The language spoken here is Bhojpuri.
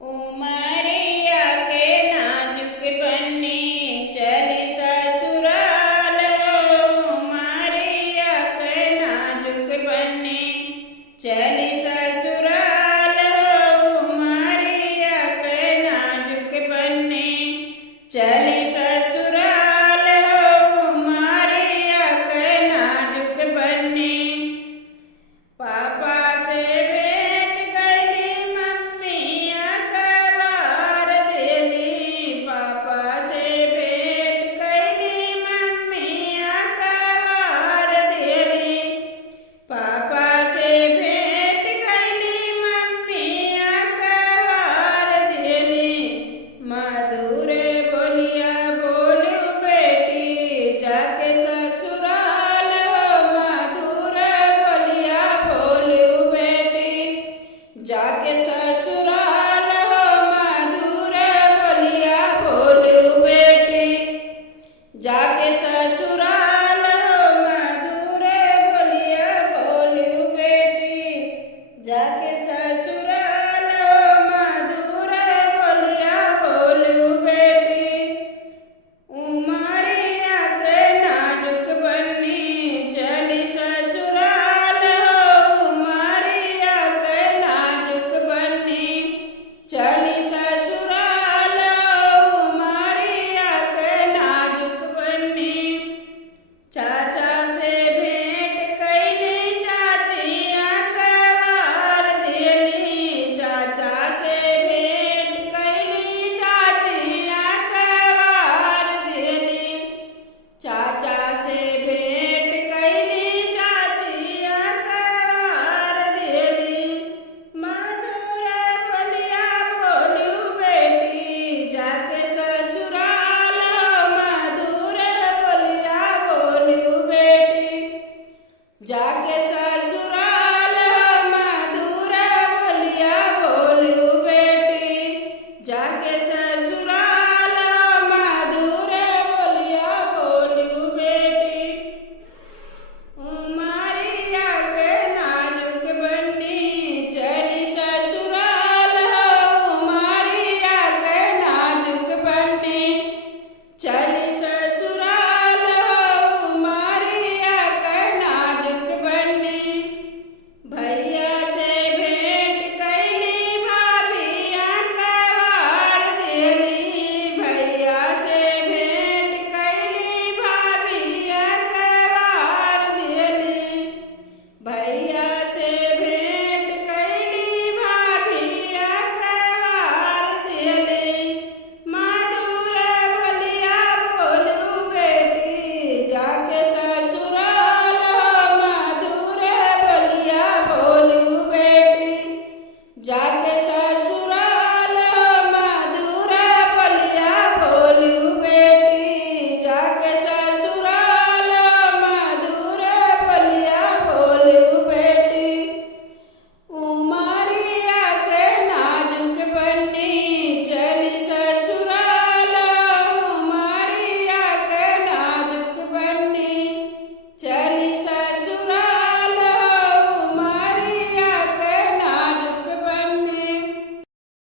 उमरिया के नाजुक बन्नी चली ससुराल हो। उमरिया के नाजुक बन्नी चली ससुराल हो। उमरिया के नाजुक बन्नी चली ससुराल हो। उमरिया के नाजुक बन्नी पापा से भेंट गईली मम्मी अखबार देली। पापा से भेंट गईली मम्मी अखबार देली। पापा से भेंट गईली मम्मी अखबार देली। मधुर बोलिया बोलू बेटी जाके ससुराल हो। मधुर बोलिया बोलू बेटी जाके ससुराल हो। मधुर बोलिया बोलू बेटी जाके ससुराल हो। मधुर बोलिया बोलू बेटी जाके